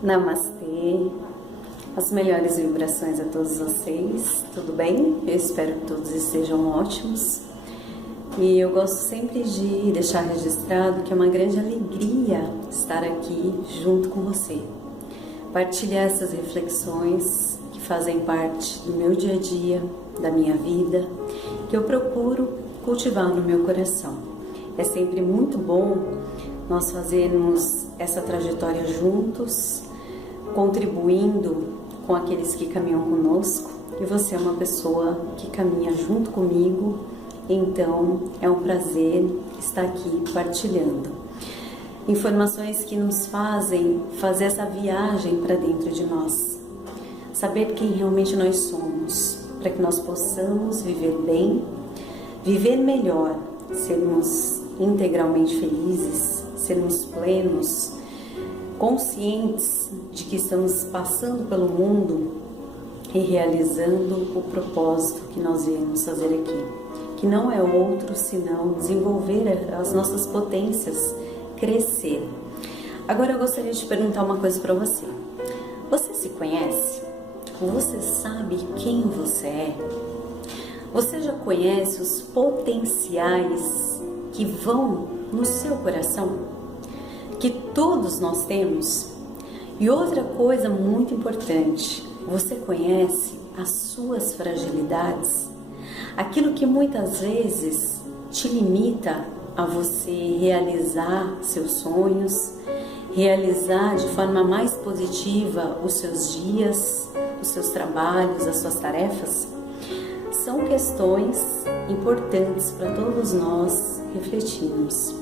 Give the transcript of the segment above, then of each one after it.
Namastê, as melhores vibrações a todos vocês, tudo bem? Eu espero que todos estejam ótimos. E eu gosto sempre de deixar registrado que é uma grande alegria estar aqui junto com você. Partilhar essas reflexões que fazem parte do meu dia a dia, da minha vida, que eu procuro cultivar no meu coração. É sempre muito bom nós fazermos essa trajetória juntos, contribuindo com aqueles que caminham conosco, e você é uma pessoa que caminha junto comigo, então é um prazer estar aqui partilhando informações que nos fazem fazer essa viagem para dentro de nós, saber quem realmente nós somos, para que nós possamos viver bem, viver melhor, sermos integralmente felizes, sermos plenos, conscientes de que estamos passando pelo mundo e realizando o propósito que nós viemos fazer aqui, que não é outro senão desenvolver as nossas potências, crescer. Agora eu gostaria de perguntar uma coisa para você. Você se conhece? Você sabe quem você é? Você já conhece os potenciais que vão no seu coração? Que todos nós temos? E outra coisa muito importante, você conhece as suas fragilidades? Aquilo que muitas vezes te limita a você realizar seus sonhos, realizar de forma mais positiva os seus dias, os seus trabalhos, as suas tarefas? São questões importantes para todos nós refletirmos.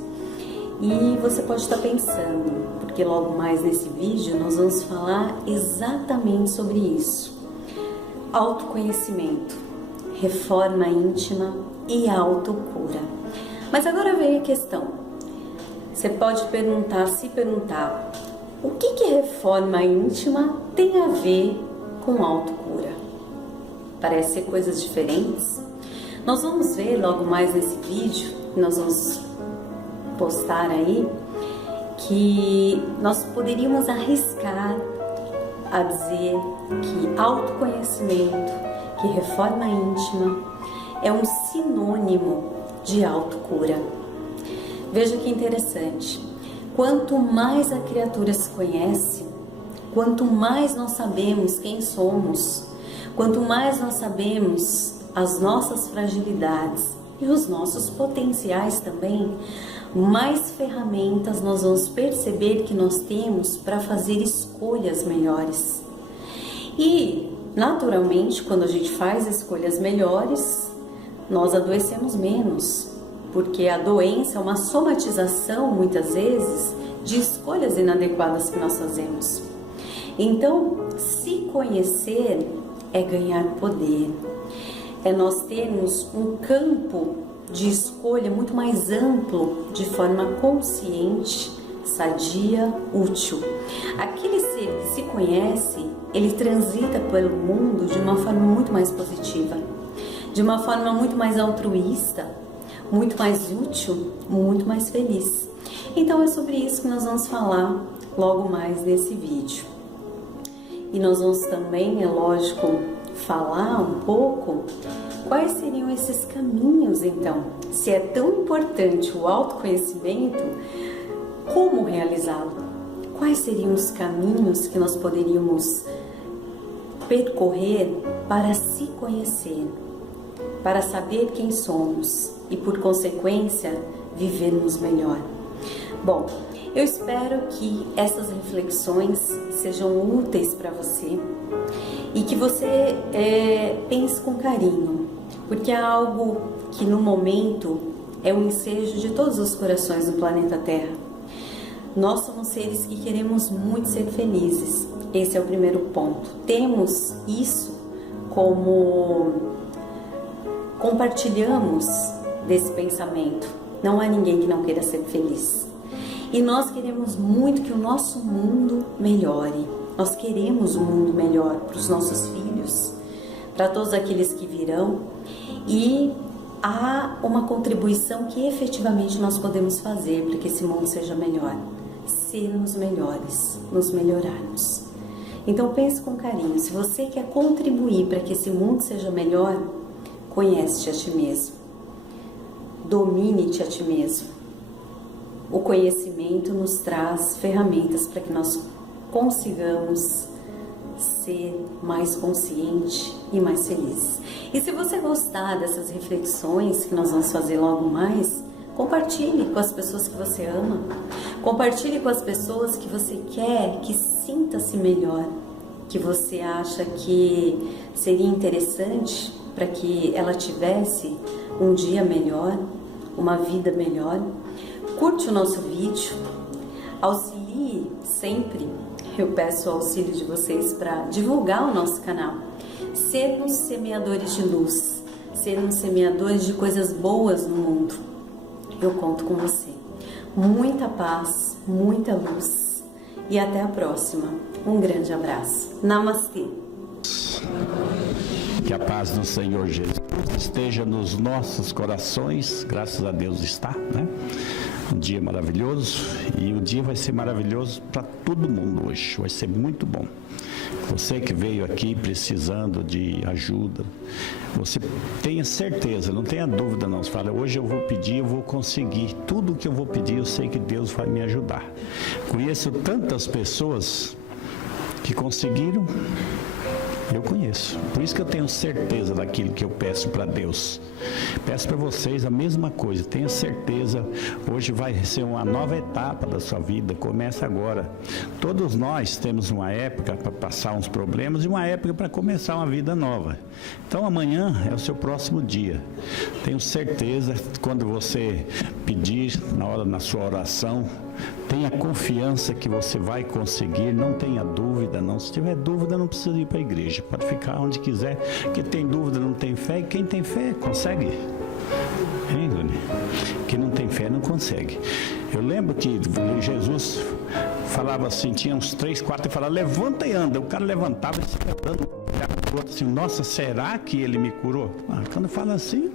E você pode estar pensando, porque logo mais nesse vídeo nós vamos falar exatamente sobre isso. Autoconhecimento, reforma íntima e autocura. Mas agora vem a questão. Você pode se perguntar, o que reforma íntima tem a ver com autocura? Parece ser coisas diferentes. Nós vamos ver logo mais nesse vídeo, nós vamos postar aí, que nós poderíamos arriscar a dizer que autoconhecimento, que reforma íntima é um sinônimo de autocura. Veja que interessante, quanto mais a criatura se conhece, quanto mais nós sabemos quem somos, quanto mais nós sabemos as nossas fragilidades e os nossos potenciais também, mais ferramentas nós vamos perceber que nós temos para fazer escolhas melhores. E, naturalmente, quando a gente faz escolhas melhores, nós adoecemos menos, porque a doença é uma somatização, muitas vezes, de escolhas inadequadas que nós fazemos. Então, se conhecer é ganhar poder, é nós termos um campo de escolha muito mais amplo, de forma consciente, sadia, útil. Aquele ser que se conhece, ele transita pelo mundo de uma forma muito mais positiva, de uma forma muito mais altruísta, muito mais útil, muito mais feliz. Então é sobre isso que nós vamos falar logo mais nesse vídeo. E nós vamos também, é lógico, falar um pouco quais seriam esses caminhos, então. Se é tão importante o autoconhecimento, como realizá-lo? Quais seriam os caminhos que nós poderíamos percorrer para se conhecer, para saber quem somos e, por consequência, vivermos melhor? Bom, eu espero que essas reflexões sejam úteis para você e que você pense com carinho, porque é algo que no momento é um ensejo de todos os corações do planeta Terra. Nós somos seres que queremos muito ser felizes, esse é o primeiro ponto. Temos isso como compartilhamos desse pensamento. Não há ninguém que não queira ser feliz. E nós queremos muito que o nosso mundo melhore. Nós queremos um mundo melhor para os nossos filhos, para todos aqueles que virão, e há uma contribuição que efetivamente nós podemos fazer para que esse mundo seja melhor. sermos melhores, nos melhorarmos. Então pense com carinho, se você quer contribuir para que esse mundo seja melhor, conhece-te a ti mesmo, domine-te a ti mesmo. O conhecimento nos traz ferramentas para que nós consigamos ser mais consciente e mais felizes. E se você gostar dessas reflexões que nós vamos fazer logo mais, compartilhe com as pessoas que você ama, compartilhe com as pessoas que você quer que sinta-se melhor, que você acha que seria interessante para que ela tivesse um dia melhor, uma vida melhor. Curte o nosso vídeo, auxilie sempre, eu peço o auxílio de vocês para divulgar o nosso canal. Sermos semeadores de luz, sermos semeadores de coisas boas no mundo. Eu conto com você. Muita paz, muita luz e até a próxima. Um grande abraço. Namastê. Que a paz do Senhor Jesus esteja nos nossos corações, graças a Deus está, né? Um dia maravilhoso, e o dia vai ser maravilhoso para todo mundo hoje, vai ser muito bom. Você que veio aqui precisando de ajuda, você tenha certeza, não tenha dúvida não, você fala, hoje eu vou pedir, eu vou conseguir, tudo que eu vou pedir eu sei que Deus vai me ajudar. Conheço tantas pessoas que conseguiram, eu conheço, por isso que eu tenho certeza daquilo que eu peço para Deus. Peço para vocês a mesma coisa, tenha certeza, hoje vai ser uma nova etapa da sua vida, começa agora. Todos nós temos uma época para passar uns problemas e uma época para começar uma vida nova. Então amanhã é o seu próximo dia. Tenho certeza, quando você pedir na sua oração, tenha confiança que você vai conseguir, não tenha dúvida não. Se tiver dúvida, não precisa ir para a igreja, pode ficar onde quiser. Quem tem dúvida não tem fé, e quem tem fé consegue. Hein, Doni? Quem não tem fé não consegue. Eu lembro que Jesus falava assim, tinha uns 3, 4 e falava, levanta e anda. O cara levantava e se andando, olhava para o outro assim, nossa, será que ele me curou? Quando fala assim,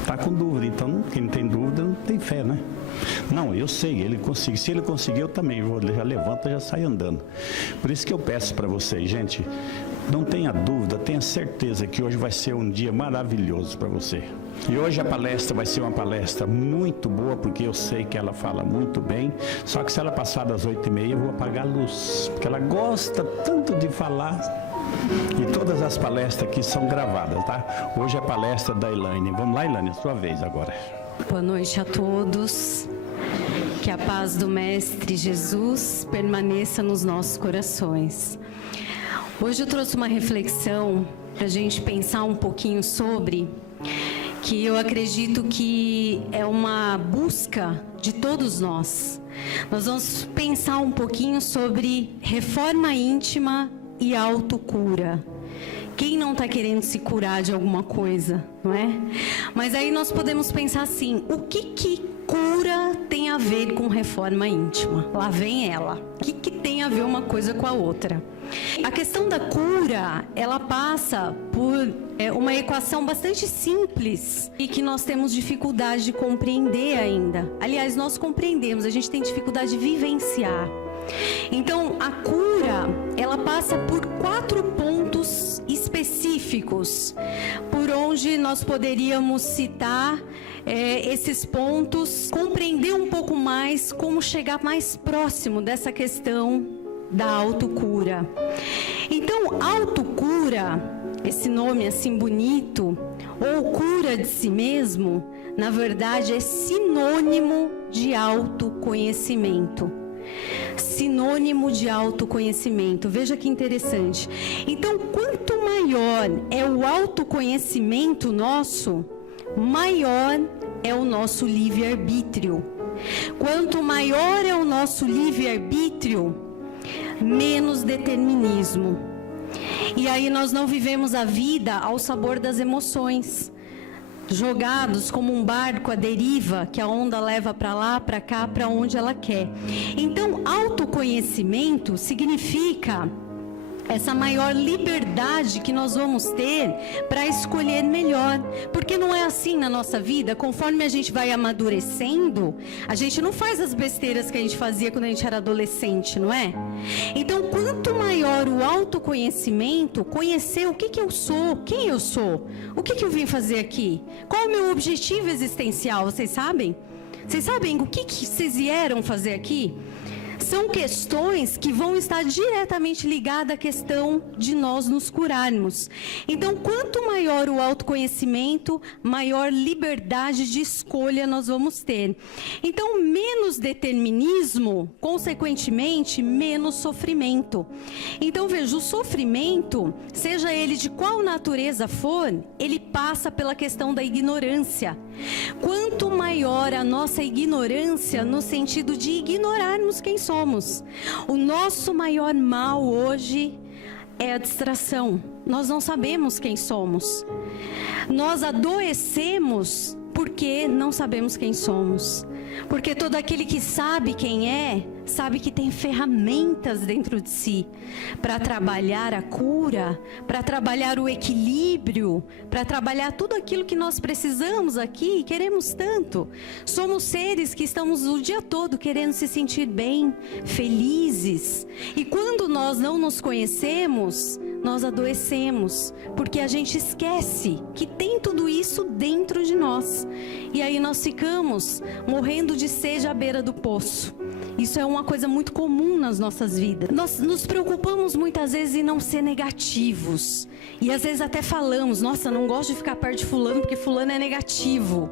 está com dúvida. Então, quem não tem dúvida não tem fé, né? Não, eu sei, ele conseguiu. Se ele conseguiu, eu também. Já levanta, já sai andando. Por isso que eu peço para vocês, gente, não tenha dúvida, tenha certeza que hoje vai ser um dia maravilhoso para você. E hoje a palestra vai ser uma palestra muito boa, porque eu sei que ela fala muito bem. Só que se ela passar das 8h30, eu vou apagar a luz, porque ela gosta tanto de falar. E todas as palestras aqui são gravadas, tá? Hoje é a palestra da Elaine. Vamos lá, Elaine, sua vez agora. Boa noite a todos. Que a paz do Mestre Jesus permaneça nos nossos corações. Hoje eu trouxe uma reflexão para a gente pensar um pouquinho sobre, que eu acredito que é uma busca de todos nós. Nós vamos pensar um pouquinho sobre reforma íntima e autocura. Quem não está querendo se curar de alguma coisa, não é? Mas aí nós podemos pensar assim, o que cura tem a ver com reforma íntima? Lá vem ela. O que tem a ver uma coisa com a outra? A questão da cura, ela passa por uma equação bastante simples e que nós temos dificuldade de compreender ainda. Aliás, nós compreendemos, a gente tem dificuldade de vivenciar. Então, a cura, ela passa por 4 pontos específicos, por onde nós poderíamos citar esses pontos, compreender um pouco mais como chegar mais próximo dessa questão da autocura. Então, autocura, esse nome assim bonito, ou cura de si mesmo, na verdade é sinônimo de autoconhecimento. Sinônimo de autoconhecimento. Veja que interessante. Então, quanto maior é o autoconhecimento nosso, maior é o nosso livre-arbítrio. Quanto maior é o nosso livre-arbítrio, menos determinismo. E aí nós não vivemos a vida ao sabor das emoções, jogados como um barco à deriva, que a onda leva para lá, para cá, para onde ela quer. Então, autoconhecimento significa essa maior liberdade que nós vamos ter para escolher melhor. Porque não é assim na nossa vida, conforme a gente vai amadurecendo, a gente não faz as besteiras que a gente fazia quando a gente era adolescente, não é? Então, quanto maior o autoconhecimento, conhecer o que eu sou, quem eu sou, o que eu vim fazer aqui, qual é o meu objetivo existencial, vocês sabem? Vocês sabem o que vocês vieram fazer aqui? São questões que vão estar diretamente ligadas à questão de nós nos curarmos. Então, quanto maior o autoconhecimento, maior liberdade de escolha nós vamos ter. Então, menos determinismo, consequentemente, menos sofrimento. Então, veja, o sofrimento, seja ele de qual natureza for, ele passa pela questão da ignorância. Quanto maior a nossa ignorância, no sentido de ignorarmos quem somos. O nosso maior mal hoje é a distração. Nós não sabemos quem somos. Nós adoecemos porque não sabemos quem somos. Porque todo aquele que sabe quem é, sabe que tem ferramentas dentro de si para trabalhar a cura, para trabalhar o equilíbrio, para trabalhar tudo aquilo que nós precisamos aqui e queremos tanto. Somos seres que estamos o dia todo querendo se sentir bem, felizes. E quando nós não nos conhecemos, nós adoecemos, porque a gente esquece que tem tudo isso dentro de nós. E aí nós ficamos morrendo de sede à beira do poço. Isso é uma coisa muito comum nas nossas vidas. Nós nos preocupamos muitas vezes em não ser negativos. E às vezes até falamos, nossa, não gosto de ficar perto de fulano porque fulano é negativo.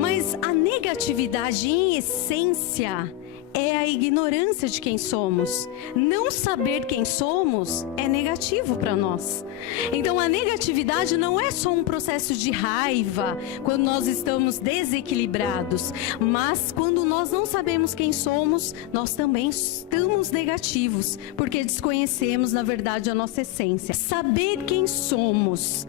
Mas a negatividade em essência é a ignorância de quem somos. Não saber quem somos é negativo para nós. Então a negatividade não é só um processo de raiva quando nós estamos desequilibrados, mas quando nós não sabemos quem somos, nós também estamos negativos, porque desconhecemos na verdade a nossa essência. Saber quem somos,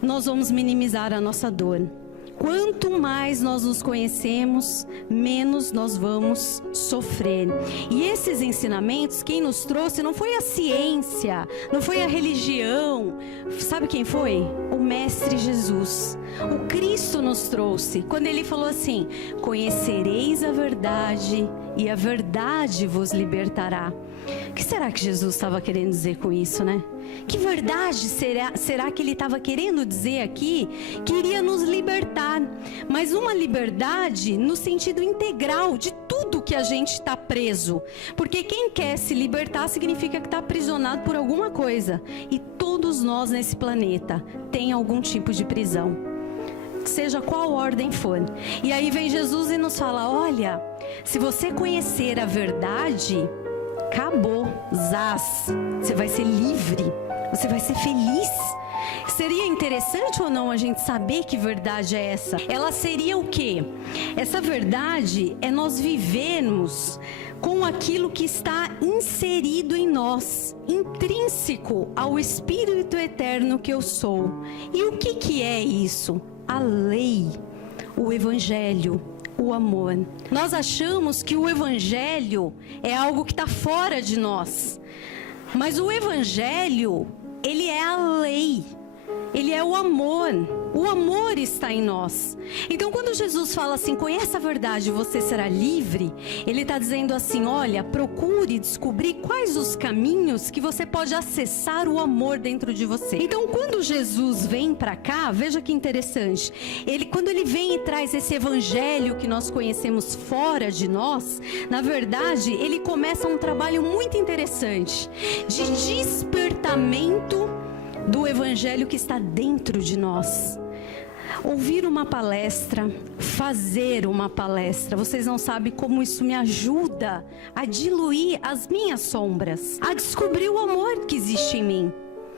nós vamos minimizar a nossa dor. Quanto mais nós nos conhecemos, menos nós vamos sofrer. E esses ensinamentos, quem nos trouxe não foi a ciência, não foi a religião. Sabe quem foi? O Mestre Jesus. O Cristo nos trouxe. Quando ele falou assim, conhecereis a verdade e a verdade vos libertará. O que será que Jesus estava querendo dizer com isso, né? Que verdade será que ele estava querendo dizer aqui? Que iria nos libertar. Mas uma liberdade no sentido integral de tudo que a gente está preso. Porque quem quer se libertar significa que está aprisionado por alguma coisa. E todos nós nesse planeta tem algum tipo de prisão. Seja qual ordem for. E aí vem Jesus e nos fala, olha, se você conhecer a verdade, acabou, zaz, você vai ser livre, você vai ser feliz. Seria interessante ou não a gente saber que verdade é essa? Ela seria o quê? Essa verdade é nós vivermos com aquilo que está inserido em nós, intrínseco ao Espírito Eterno que eu sou. E o que é isso? A lei, o Evangelho, o amor. Nós achamos que o Evangelho é algo que está fora de nós. Mas o Evangelho, ele é a lei. Ele é o amor. O amor está em nós. Então, quando Jesus fala assim, conheça a verdade, você será livre, ele está dizendo assim, olha, procure descobrir quais os caminhos que você pode acessar o amor dentro de você. Então, quando Jesus vem para cá, veja que interessante, quando ele vem e traz esse evangelho que nós conhecemos fora de nós, na verdade, ele começa um trabalho muito interessante de despertamento do evangelho que está dentro de nós. Ouvir uma palestra, fazer uma palestra, vocês não sabem como isso me ajuda a diluir as minhas sombras, a descobrir o amor que existe em mim.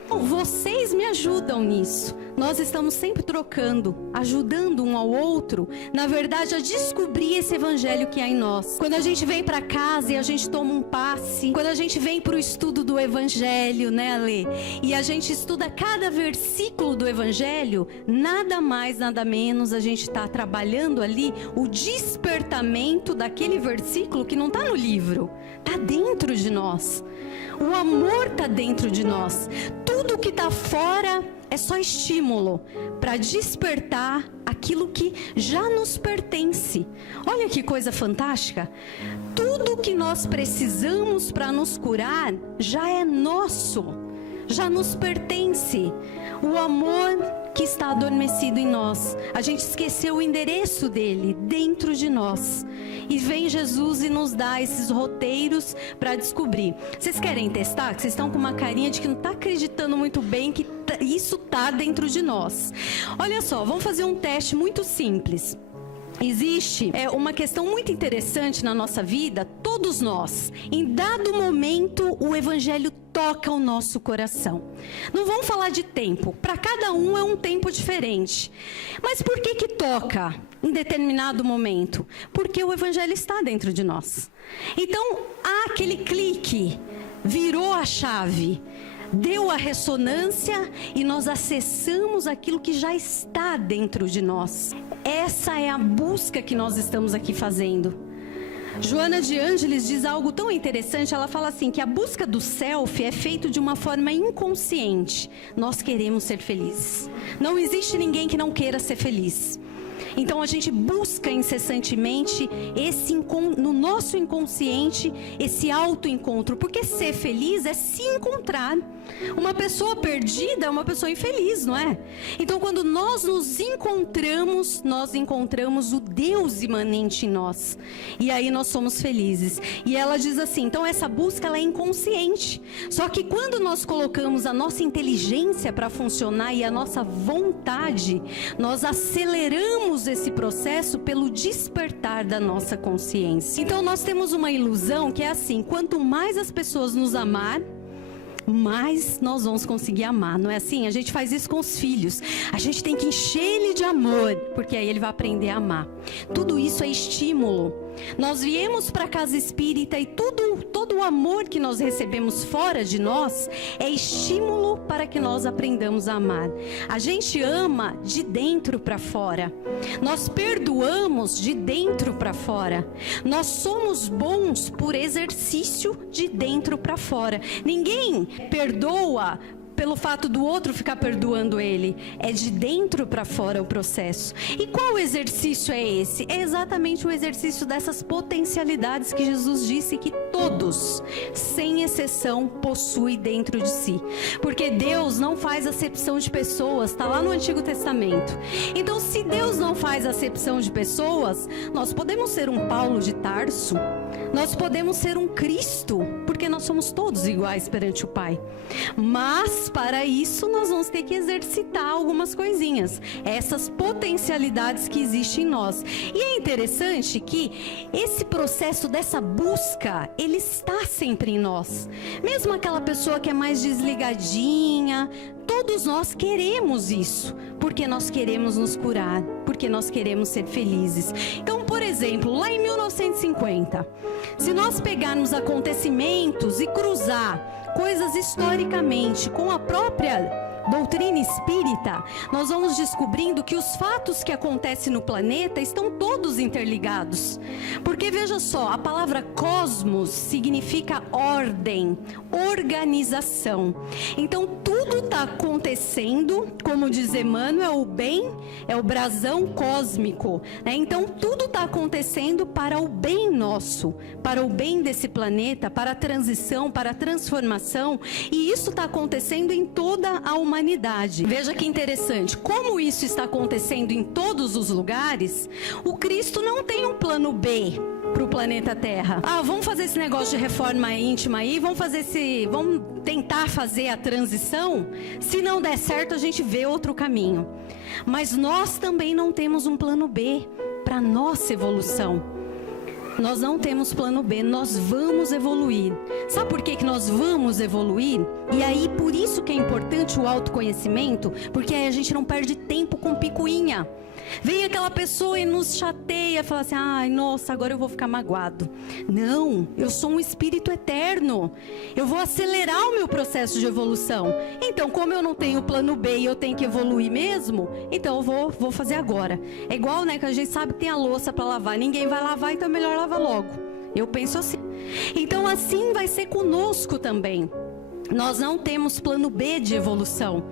Vocês me ajudam nisso. Nós estamos sempre trocando, ajudando um ao outro, na verdade, a descobrir esse evangelho que há em nós. Quando a gente vem para casa e a gente toma um passe, quando a gente vem para o estudo do evangelho, né, Ale? E a gente estuda cada versículo do evangelho, nada mais, nada menos, a gente está trabalhando ali o despertamento daquele versículo que não está no livro, está dentro de nós. O amor está dentro de nós. Tudo que está fora é só estímulo para despertar aquilo que já nos pertence. Olha que coisa fantástica. Tudo que nós precisamos para nos curar já é nosso, já nos pertence. O amor que está adormecido em nós, a gente esqueceu o endereço dele dentro de nós. E vem Jesus e nos dá esses roteiros para descobrir. Vocês querem testar? Vocês estão com uma carinha de que não está acreditando muito bem que isso está dentro de nós. Olha só, vamos fazer um teste muito simples. Existe uma questão muito interessante na nossa vida. Todos nós, em dado momento, o evangelho toca o nosso coração. Não vamos falar de tempo, para cada um é um tempo diferente. Mas por que toca em determinado momento? Porque o evangelho está dentro de nós. Então, há aquele clique, virou a chave, deu a ressonância e nós acessamos aquilo que já está dentro de nós. Essa é a busca que nós estamos aqui fazendo. Joana de Ângeles diz algo tão interessante. Ela fala assim, que a busca do self é feita de uma forma inconsciente. Nós queremos ser felizes. Não existe ninguém que não queira ser feliz. Então a gente busca incessantemente no nosso inconsciente esse autoencontro, porque ser feliz é se encontrar. Uma pessoa perdida é uma pessoa infeliz, não é? Então quando nós nos encontramos, nós encontramos o Deus imanente em nós, e aí nós somos felizes. E ela diz assim, então essa busca ela é inconsciente, só que quando nós colocamos a nossa inteligência para funcionar e a nossa vontade, nós aceleramos esse processo pelo despertar da nossa consciência. Então nós temos uma ilusão que é assim, quanto mais as pessoas nos amar, mais nós vamos conseguir amar, não é assim? A gente faz isso com os filhos, a gente tem que encher ele de amor, porque aí ele vai aprender a amar. Tudo isso é estímulo. Nós viemos para a casa espírita e todo o amor que nós recebemos fora de nós é estímulo para que nós aprendamos a amar. A gente ama de dentro para fora. Nós perdoamos de dentro para fora. Nós somos bons por exercício de dentro para fora. Ninguém perdoa pelo fato do outro ficar perdoando ele. É de dentro para fora o processo. E qual exercício é esse? É exatamente o exercício dessas potencialidades que Jesus disse que todos, sem exceção, possuem dentro de si. Porque Deus não faz acepção de pessoas, está lá no Antigo Testamento. Então, se Deus não faz acepção de pessoas, nós podemos ser um Paulo de Tarso, nós podemos ser um Cristo, porque nós somos todos iguais perante o Pai. Mas para isso nós vamos ter que exercitar algumas coisinhas, essas potencialidades que existem em nós. E é interessante que esse processo dessa busca, ele está sempre em nós. Mesmo aquela pessoa que é mais desligadinha, todos nós queremos isso, porque nós queremos nos curar, porque nós queremos ser felizes. Então, por exemplo, lá em 1950, se nós pegarmos acontecimentos e cruzar coisas historicamente com a própria doutrina espírita, nós vamos descobrindo que os fatos que acontecem no planeta estão todos interligados. Porque veja só, a palavra cosmos significa ordem, organização. Então tudo está acontecendo, como diz Emmanuel, o bem é o brasão cósmico, né? Então tudo está acontecendo para o bem nosso, para o bem desse planeta, para a transição, para a transformação, e isso está acontecendo em toda a humanidade. Veja que interessante, como isso está acontecendo em todos os lugares, o Cristo não tem um plano B para o planeta Terra. Vamos fazer esse negócio de reforma íntima aí, vamos tentar fazer a transição, se não der certo a gente vê outro caminho. Mas nós também não temos um plano B para nossa evolução. Nós não temos plano B, nós vamos evoluir. Sabe por que nós vamos evoluir? E aí, por isso que é importante o autoconhecimento, porque aí a gente não perde tempo com picuinha. Vem aquela pessoa e nos chateia, fala assim, ai, nossa, agora eu vou ficar magoado. Não, eu sou um espírito eterno. Eu vou acelerar o meu processo de evolução. Então, como eu não tenho plano B e eu tenho que evoluir mesmo, então eu vou fazer agora. É igual, né, que a gente sabe que tem a louça para lavar. Ninguém vai lavar, então é melhor lavar logo. Eu penso assim. Então, assim vai ser conosco também. Nós não temos plano B de evolução.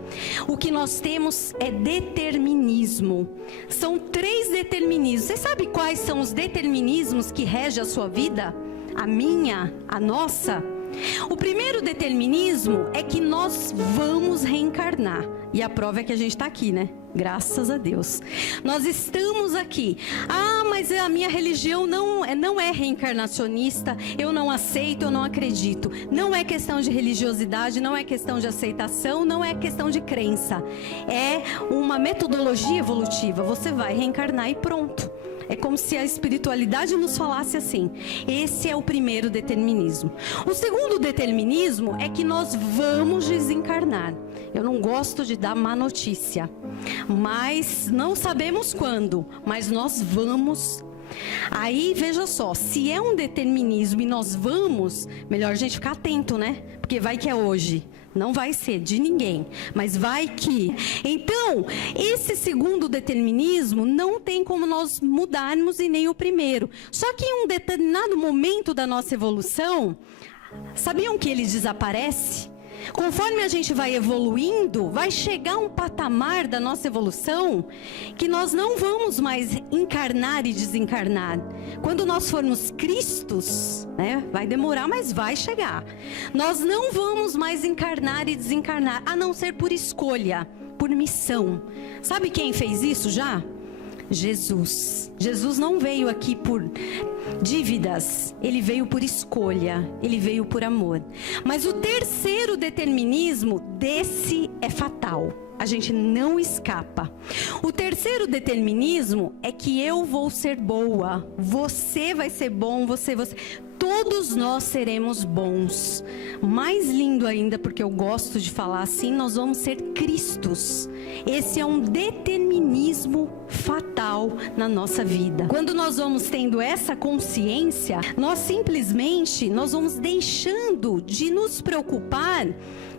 O que nós temos é determinismo. São 3 determinismos. Você sabe quais são os determinismos que regem a sua vida? A minha, a nossa? O primeiro determinismo é que nós vamos reencarnar. E a prova é que a gente está aqui, né? Graças a Deus. Nós estamos aqui. Ah, mas a minha religião não é reencarnacionista. Eu não aceito, eu não acredito. Não é questão de religiosidade, não é questão de aceitação, não é questão de crença. É uma metodologia evolutiva. Você vai reencarnar e pronto. É como se a espiritualidade nos falasse assim. Esse é o primeiro determinismo. O segundo determinismo é que nós vamos desencarnar. Eu não gosto de dar má notícia, mas não sabemos quando, mas nós vamos. Aí, veja só, se é um determinismo e nós vamos, melhor a gente ficar atento, né? Porque vai que é hoje. Não vai ser de ninguém, mas vai que. Então, esse segundo determinismo não tem como nós mudarmos e nem o primeiro. Só que em um determinado momento da nossa evolução, sabiam que ele desaparece? Conforme a gente vai evoluindo, vai chegar um patamar da nossa evolução que nós não vamos mais encarnar e desencarnar. Quando nós formos Cristos, né, vai demorar, mas vai chegar. Nós não vamos mais encarnar e desencarnar, a não ser por escolha, por missão. Sabe quem fez isso já? Jesus. Jesus não veio aqui por dívidas, ele veio por escolha, ele veio por amor. Mas o terceiro determinismo desse é fatal. A gente não escapa. O terceiro determinismo é que eu vou ser boa, você vai ser bom, você. Todos nós seremos bons. Mais lindo ainda, porque eu gosto de falar assim, nós vamos ser Cristos. Esse é um determinismo fatal na nossa vida. Quando nós vamos tendo essa consciência, nós vamos deixando de nos preocupar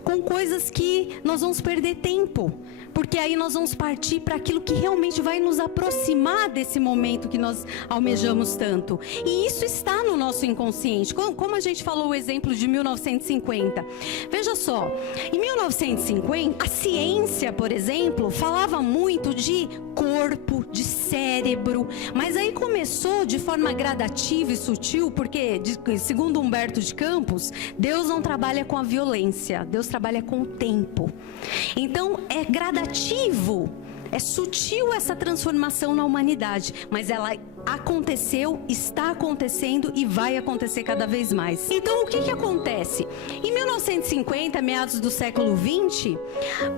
com coisas que nós vamos perder tempo, porque aí nós vamos partir para aquilo que realmente vai nos aproximar desse momento que nós almejamos tanto. E isso está no nosso inconsciente. Como a gente falou o exemplo de 1950. Veja só, em 1950, a ciência, por exemplo, falava muito de corpo, de cérebro, mas aí começou de forma gradativa e sutil, porque, segundo Humberto de Campos, Deus não trabalha com a violência, Deus trabalha com o tempo. Então, é gradativo, é sutil essa transformação na humanidade, mas ela aconteceu, está acontecendo e vai acontecer cada vez mais. Então, o que acontece? Em 1950, meados do século 20,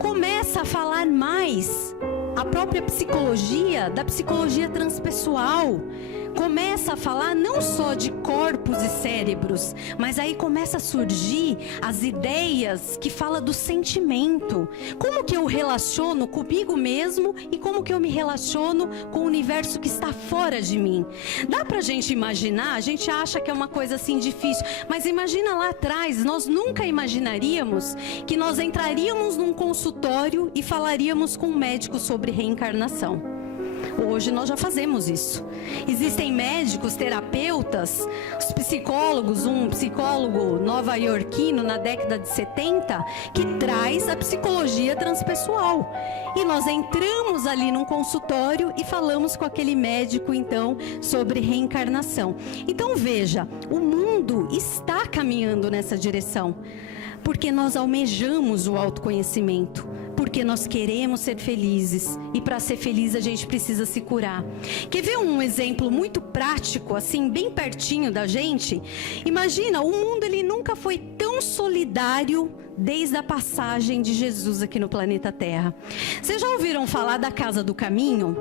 começa a falar mais a própria psicologia, da psicologia transpessoal. Começa a falar não só de corpos e cérebros, mas aí começa a surgir as ideias que falam do sentimento. Como que eu relaciono comigo mesmo e como que eu me relaciono com o universo que está fora de mim. Dá pra gente imaginar, a gente acha que é uma coisa assim difícil, mas imagina lá atrás, nós nunca imaginaríamos que nós entraríamos num consultório e falaríamos com um médico sobre reencarnação. Hoje nós já fazemos isso. Existem médicos, terapeutas, os psicólogos, um psicólogo nova-iorquino na década de 70, que traz a psicologia transpessoal. E nós entramos ali num consultório e falamos com aquele médico, então, sobre reencarnação. Então veja, o mundo está caminhando nessa direção, porque nós almejamos o autoconhecimento, porque nós queremos ser felizes, e para ser feliz a gente precisa se curar. Quer ver um exemplo muito prático, assim, bem pertinho da gente? Imagina, o mundo ele nunca foi tão solidário desde a passagem de Jesus aqui no planeta Terra. Vocês já ouviram falar da Casa do Caminho?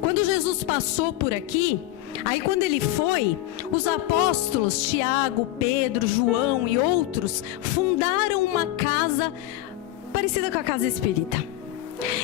Quando Jesus passou por aqui, Aí quando ele foi, os apóstolos Tiago, Pedro, João e outros fundaram uma casa parecida com a casa espírita.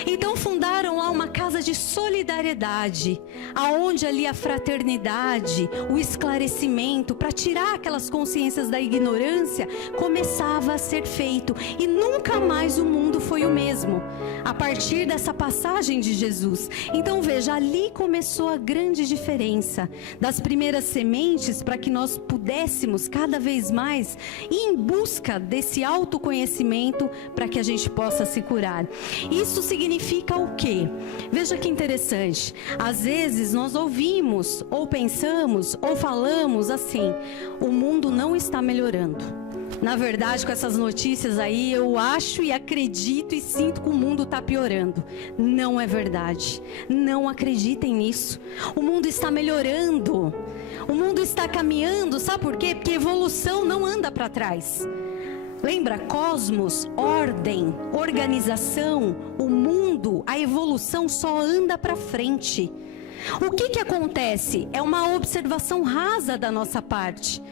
Então fundaram lá uma casa de solidariedade, aonde ali a fraternidade, o esclarecimento, para tirar aquelas consciências da ignorância, começava a ser feito. E nunca mais o mundo foi o mesmo, a partir dessa passagem de Jesus. Então veja, ali começou a grande diferença das primeiras sementes, para que nós pudéssemos cada vez mais ir em busca desse autoconhecimento, para que a gente possa se curar. Isso significa o quê? Veja que interessante. Às vezes nós ouvimos, ou pensamos, ou falamos assim: o mundo não está melhorando. Na verdade, com essas notícias aí, eu acho e acredito e sinto que o mundo está piorando. Não é verdade. Não acreditem nisso. O mundo está melhorando. O mundo está caminhando. Sabe por quê? Porque evolução não anda para trás. Lembra? Cosmos, ordem, organização, o mundo, a evolução só anda para frente. O que acontece? É uma observação rasa da nossa parte.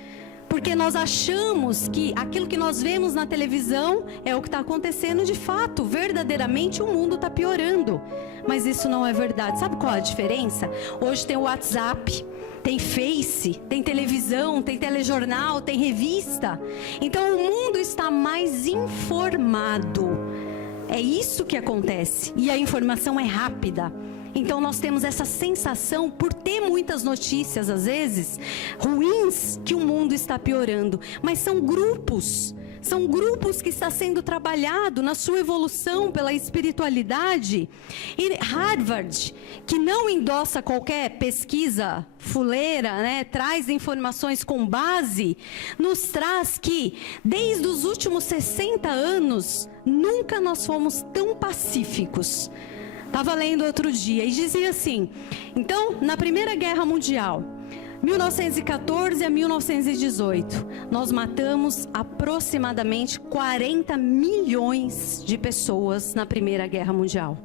Porque nós achamos que aquilo que nós vemos na televisão é o que está acontecendo de fato. Verdadeiramente o mundo está piorando. Mas isso não é verdade. Sabe qual é a diferença? Hoje tem o WhatsApp, tem Face, tem televisão, tem telejornal, tem revista. Então o mundo está mais informado. É isso que acontece. E a informação é rápida. Então nós temos essa sensação, por ter muitas notícias às vezes ruins, que o mundo está piorando. Mas são grupos que está sendo trabalhado na sua evolução pela espiritualidade. E Harvard, que não endossa qualquer pesquisa fuleira, né, traz informações com base, nos traz que desde os últimos 60 anos nunca nós fomos tão pacíficos. Estava lendo outro dia e dizia assim: então, na Primeira Guerra Mundial, 1914 a 1918, nós matamos aproximadamente 40 milhões de pessoas na Primeira Guerra Mundial.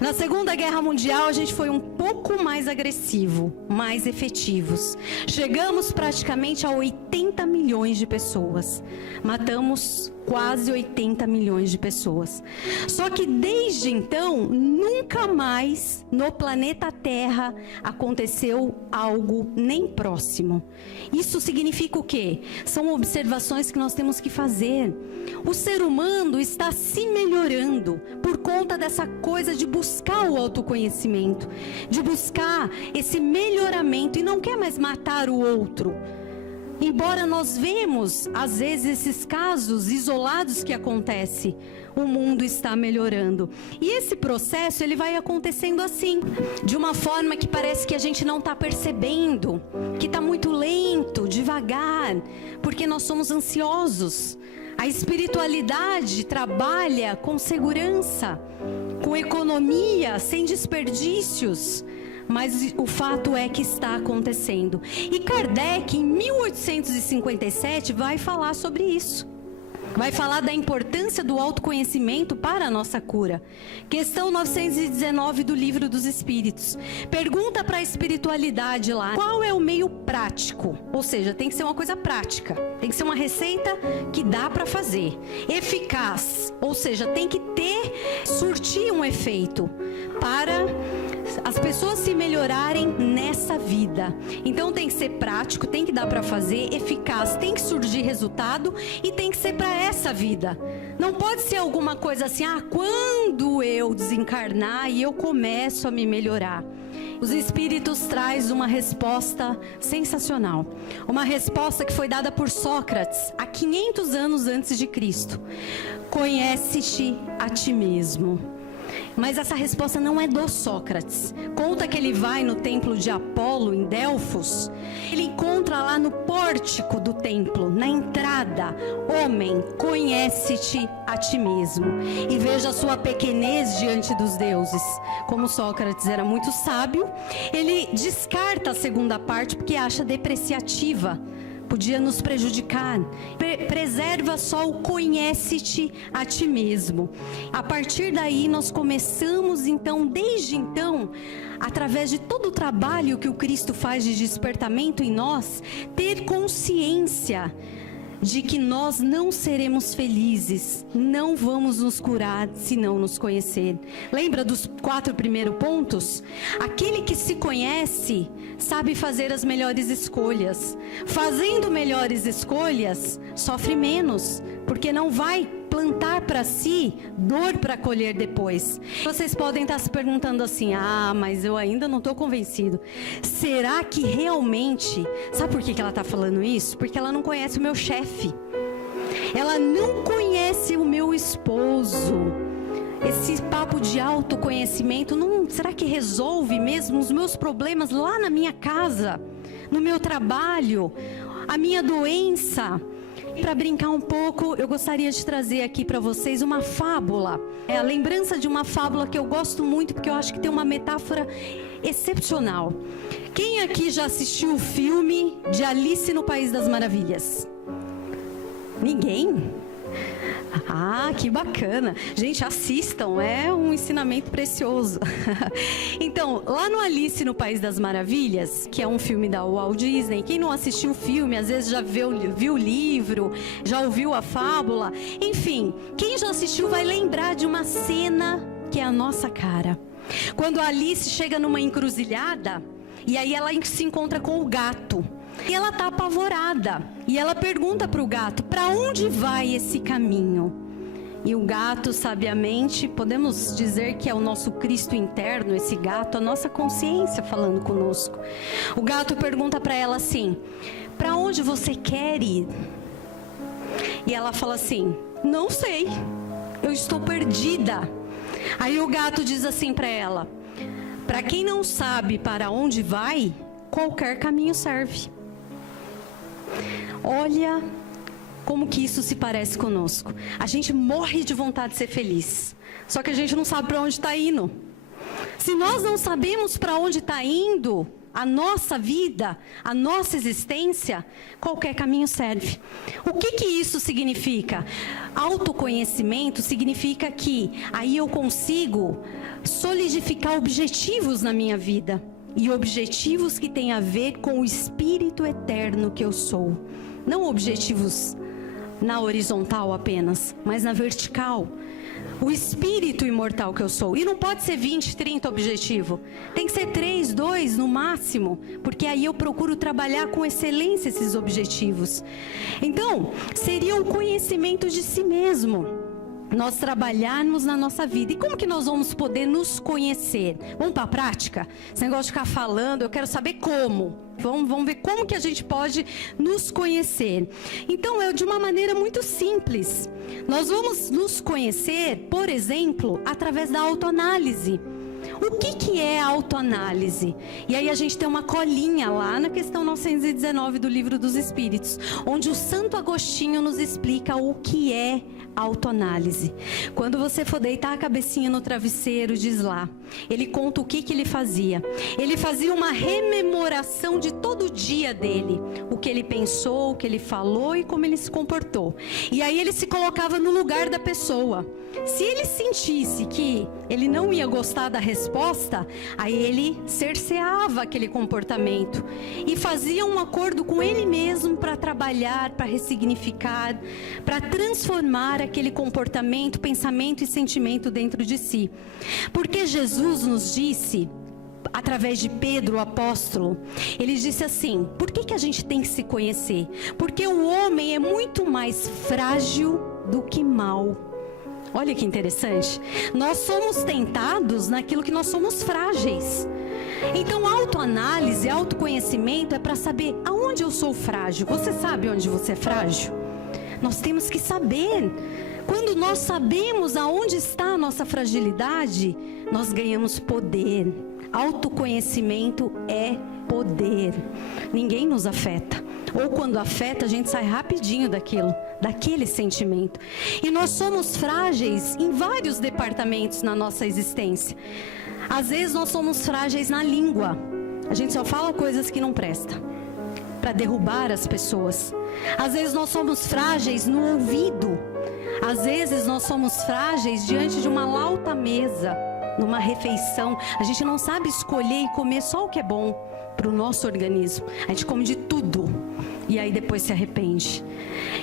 Na Segunda Guerra Mundial, a gente foi um pouco mais agressivo, mais efetivos. Chegamos praticamente a 80 milhões de pessoas. Matamos quase 80 milhões de pessoas. Só que desde então, nunca mais no planeta Terra aconteceu algo nem próximo. Isso significa o quê? São observações que nós temos que fazer. O ser humano está se melhorando por conta dessa coisa de buscar o autoconhecimento, de buscar esse melhoramento e não quer mais matar o outro. Embora nós vemos, às vezes, esses casos isolados que acontecem, o mundo está melhorando. E esse processo, ele vai acontecendo assim, de uma forma que parece que a gente não está percebendo, que está muito lento, devagar, porque nós somos ansiosos. A espiritualidade trabalha com segurança, com economia, sem desperdícios. Mas o fato é que está acontecendo. E Kardec, em 1857, vai falar sobre isso. Vai falar da importância do autoconhecimento para a nossa cura. Questão 919 do Livro dos Espíritos. Pergunta para a espiritualidade lá: qual é o meio prático? Ou seja, tem que ser uma coisa prática. Tem que ser uma receita que dá para fazer. Eficaz, ou seja, tem que surtir um efeito para as pessoas se melhorarem nessa vida. Então tem que ser prático, tem que dar para fazer, eficaz, tem que surgir resultado e tem que ser para essa vida. Não pode ser alguma coisa assim: quando eu desencarnar e eu começo a me melhorar. Os Espíritos traz uma resposta sensacional. Uma resposta que foi dada por Sócrates há 500 anos antes de Cristo. Conhece-te a ti mesmo. Mas essa resposta não é do Sócrates. Conta que ele vai no templo de Apolo, em Delfos. Ele encontra lá no pórtico do templo, na entrada: homem, conhece-te a ti mesmo e veja a sua pequenez diante dos deuses. Como Sócrates era muito sábio, ele descarta a segunda parte porque acha depreciativa. podia nos prejudicar. Preserva só o conhece-te a ti mesmo. A partir daí nós começamos então, desde então, através de todo o trabalho que o Cristo faz de despertamento em nós, ter consciência de que nós não seremos felizes, não vamos nos curar se não nos conhecer. Lembra dos 4 primeiros pontos? Aquele que se conhece sabe fazer as melhores escolhas. Fazendo melhores escolhas, sofre menos, porque não vai plantar para si dor para colher depois. Vocês podem estar se perguntando assim: mas eu ainda não estou convencido. Será que realmente... Sabe por que ela está falando isso? Porque ela não conhece o meu chefe. Ela não conhece o meu esposo. Esse papo de autoconhecimento, será que resolve mesmo os meus problemas lá na minha casa, no meu trabalho, a minha doença? Para brincar um pouco, eu gostaria de trazer aqui para vocês uma fábula. É a lembrança de uma fábula que eu gosto muito, porque eu acho que tem uma metáfora excepcional. Quem aqui já assistiu o filme de Alice no País das Maravilhas? Ninguém? Que bacana. Gente, assistam, é um ensinamento precioso. Então, lá no Alice no País das Maravilhas, que é um filme da Walt Disney, quem não assistiu o filme, às vezes já viu o livro, já ouviu a fábula, enfim, quem já assistiu vai lembrar de uma cena que é a nossa cara. Quando a Alice chega numa encruzilhada, e aí ela se encontra com o gato. E ela está apavorada. E ela pergunta para o gato: para onde vai esse caminho? E o gato, sabiamente, podemos dizer que é o nosso Cristo interno, esse gato, a nossa consciência falando conosco. O gato pergunta para ela assim: para onde você quer ir? E ela fala assim: não sei, eu estou perdida. Aí o gato diz assim para ela: para quem não sabe para onde vai, qualquer caminho serve. Olha como que isso se parece conosco. A gente morre de vontade de ser feliz, só que a gente não sabe para onde está indo. Se nós não sabemos para onde está indo a nossa vida, a nossa existência, qualquer caminho serve. O que isso significa? Autoconhecimento significa que aí eu consigo solidificar objetivos na minha vida. E objetivos que têm a ver com o espírito eterno que eu sou. Não objetivos na horizontal apenas, mas na vertical. O espírito imortal que eu sou. E não pode ser 20, 30 objetivo. Tem que ser 3, 2 no máximo. Porque aí eu procuro trabalhar com excelência esses objetivos. Então, seria o conhecimento de si mesmo. Nós trabalharmos na nossa vida. E como que nós vamos poder nos conhecer? Vamos para a prática? Esse negócio de ficar falando, eu quero saber como. Vamos ver como que a gente pode nos conhecer. Então, é de uma maneira muito simples. Nós vamos nos conhecer, por exemplo, através da autoanálise. O que é a autoanálise? E aí a gente tem uma colinha lá na questão 919 do Livro dos Espíritos, onde o Santo Agostinho nos explica o que é autoanálise. Quando você for deitar a cabecinha no travesseiro, diz lá, ele conta o que ele fazia. Ele fazia uma rememoração de todo o dia dele, o que ele pensou, o que ele falou e como ele se comportou. E aí ele se colocava no lugar da pessoa. Se ele sentisse que ele não ia gostar da resposta, aí ele cerceava aquele comportamento e fazia um acordo com ele mesmo para trabalhar, para ressignificar, para transformar aquele comportamento, pensamento e sentimento dentro de si. Porque Jesus nos disse, através de Pedro, o apóstolo, ele disse assim: por que a gente tem que se conhecer? Porque o homem é muito mais frágil do que mau. Olha que interessante. Nós somos tentados naquilo que nós somos frágeis. Então, autoanálise, autoconhecimento é para saber aonde eu sou frágil. Você sabe onde você é frágil? Nós temos que saber. Quando nós sabemos aonde está a nossa fragilidade, nós ganhamos poder. Autoconhecimento é poder. Ninguém nos afeta. Ou quando afeta, a gente sai rapidinho daquele sentimento. E nós somos frágeis em vários departamentos na nossa existência. Às vezes nós somos frágeis na língua. A gente só fala coisas que não prestam. para derrubar as pessoas. Às vezes nós somos frágeis no ouvido. Às vezes nós somos frágeis diante de uma lauta mesa, numa refeição. A gente não sabe escolher e comer só o que é bom para o nosso organismo. A gente come de tudo e aí depois se arrepende.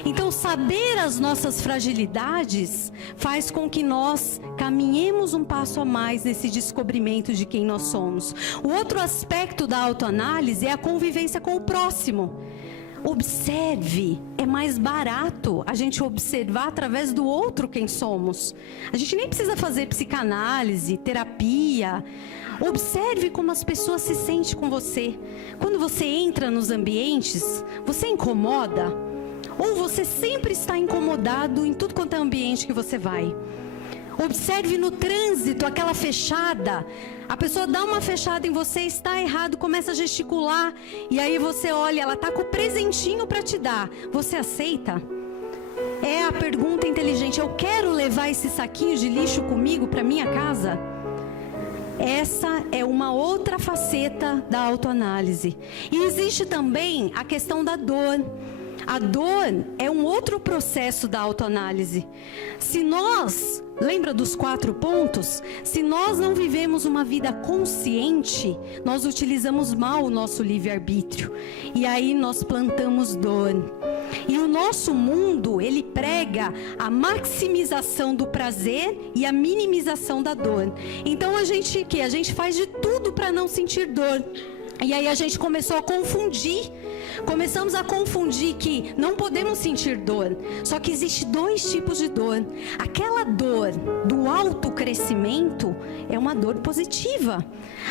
Então, saber as nossas fragilidades faz com que nós caminhemos um passo a mais nesse descobrimento de quem nós somos. O outro aspecto da autoanálise é a convivência com o próximo. Observe, é mais barato a gente observar através do outro quem somos. A gente nem precisa fazer psicanálise, terapia. Observe como as pessoas se sentem com você. Quando você entra nos ambientes, você incomoda? Ou você sempre está incomodado em tudo quanto é ambiente que você vai? Observe no trânsito, aquela fechada. A pessoa dá uma fechada em você, está errado, começa a gesticular. E aí você olha, ela está com o presentinho para te dar. Você aceita? É a pergunta inteligente. Eu quero levar esse saquinho de lixo comigo para minha casa? Essa é uma outra faceta da autoanálise. E existe também a questão da dor. A dor é um outro processo da autoanálise. Se nós, lembra dos 4 pontos? Se nós não vivemos uma vida consciente, nós utilizamos mal o nosso livre-arbítrio. E aí nós plantamos dor. E o nosso mundo, ele prega a maximização do prazer e a minimização da dor. Então a gente faz de tudo para não sentir dor. E aí a gente começou a confundir. Começamos a confundir que não podemos sentir dor. Só que existe 2 tipos de dor. Aquela dor do autocrescimento é uma dor positiva.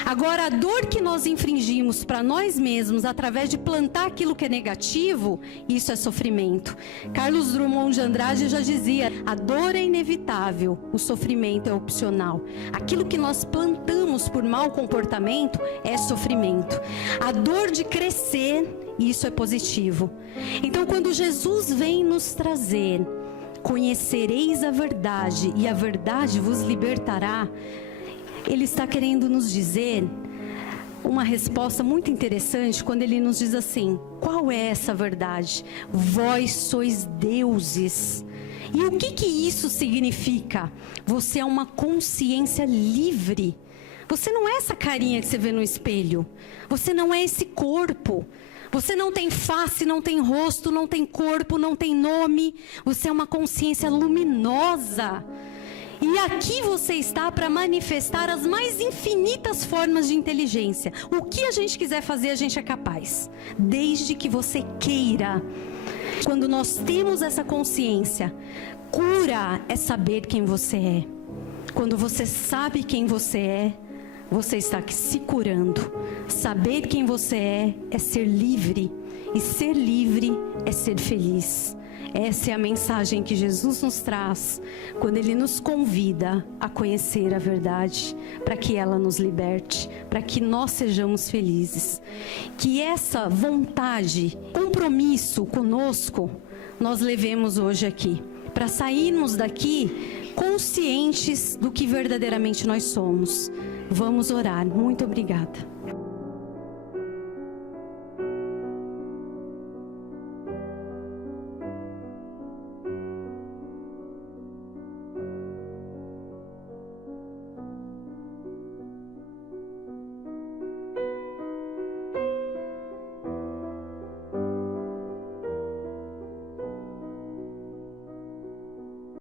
Agora, a dor que nós infringimos para nós mesmos através de plantar aquilo que é negativo, isso é sofrimento. Carlos Drummond de Andrade já dizia: a dor é inevitável, o sofrimento é opcional. Aquilo que nós plantamos por mau comportamento é sofrimento. A dor de crescer, isso é positivo. Então, quando Jesus vem nos trazer, conhecereis a verdade e a verdade vos libertará, Ele está querendo nos dizer uma resposta muito interessante quando Ele nos diz assim: qual é essa verdade? Vós sois deuses. E o que isso significa? Você é uma consciência livre. Você não é essa carinha que você vê no espelho. Você não é esse corpo. Você não tem face, não tem rosto, não tem corpo, não tem nome. Você é uma consciência luminosa. E aqui você está para manifestar as mais infinitas formas de inteligência. O que a gente quiser fazer, a gente é capaz. Desde que você queira. Quando nós temos essa consciência, cura é saber quem você é. Quando você sabe quem você é, você está aqui se curando. Saber quem você é ser livre. E ser livre é ser feliz. Essa é a mensagem que Jesus nos traz quando Ele nos convida a conhecer a verdade, para que ela nos liberte, para que nós sejamos felizes. Que essa vontade, compromisso conosco, nós levemos hoje aqui, para sairmos daqui conscientes do que verdadeiramente nós somos. Vamos orar. Muito obrigada.